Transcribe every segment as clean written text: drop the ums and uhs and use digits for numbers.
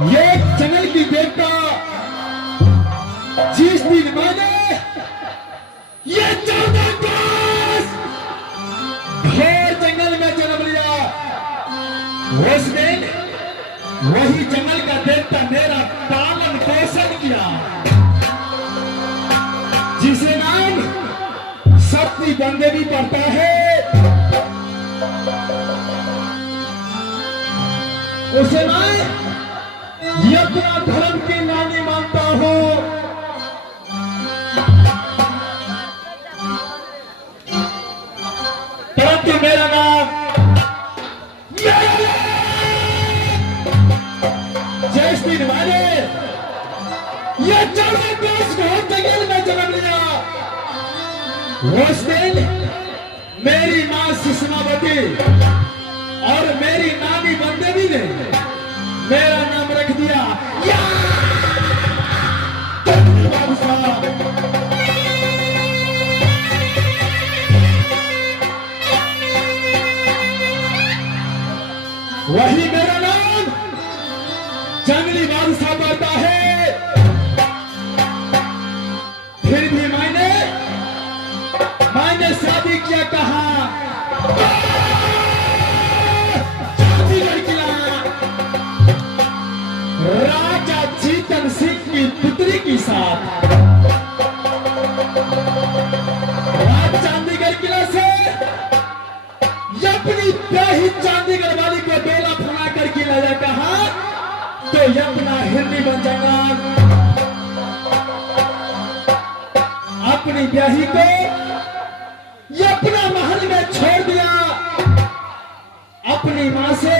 ये जंगल की देवता जिस दिन मैंने ये 14 कोस घोर जंगल में जन्म लिया, उस दिन वही जंगल का देवता मेरा पालन पोषण किया, जिसे नाम शक्ति बंदे भी पड़ता है। उसे मैं ये अपना धर्म की नानी मानता हूं। परंतु मेरा नाम जिस दिन मैंने ये 14 कोस घोर जंगल में जन्म लिया, उस दिन मेरी मां सुषमावती और मेरी नानी बंदेवी ने मेरा नाम रख दिया वही मेरा नाम जंगली बादशाह पड़ता है। फिर भी मैंने शादी किया कहा राजा चेतन सिंह की पुत्री के साथ। राज चांदीगढ़ किला से अपनी प्याही चांदीगढ़ वाली को बेला फुला करके लाया कहा तो अपना हिरनी बन जाएगा। अपनी ब्याही को अपना महल में छोड़ दिया, अपनी मां से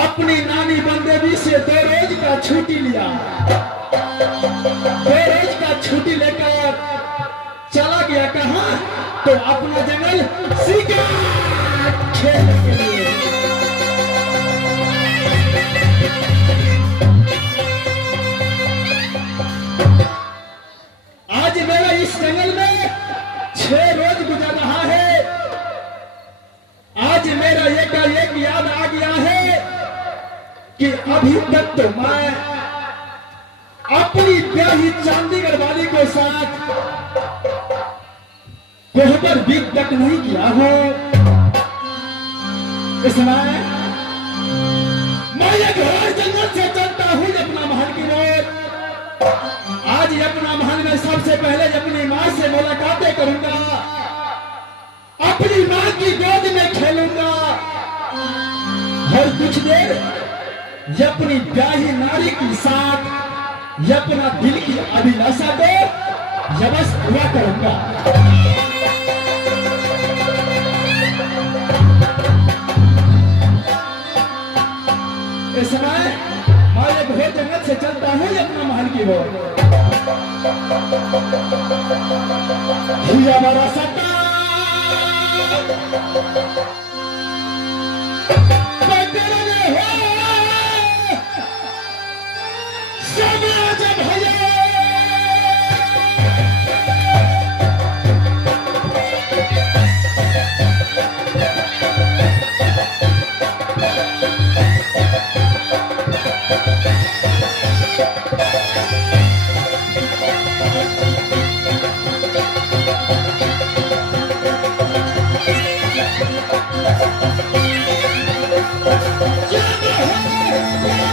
अपनी नानी बंदेवी से 2 रोज का छुट्टी लिया। 2 रोज का छुट्टी लेकर चला गया कहां तो अपना जंगल शिकार खेलने के लिए। आज मेरा इस जंगल में 6 रोज गुजर रहा है। आज मेरा एक याद आ गया है कि अभी तक तो मैं अपनी ब्याही चांदीगढ़ वाली के साथ कोहबर बीत तक नहीं किया हूं। इसलिए मैं एक घोर जंगल से चलता हूं अपना महल की ओर। आज अपना महल में सबसे पहले अपनी मां से मुलाकातें करूंगा, अपनी मां की गोद में खेलूंगा और कुछ देर अपनी ब्याही नारी के साथ अपना दिल की अभिलाषा को जबस पूरा करूंगा। इस समय मैं एक घोर जंगल से चलता हूं अपना महल की ओर। हमारा सत्ता Yeah!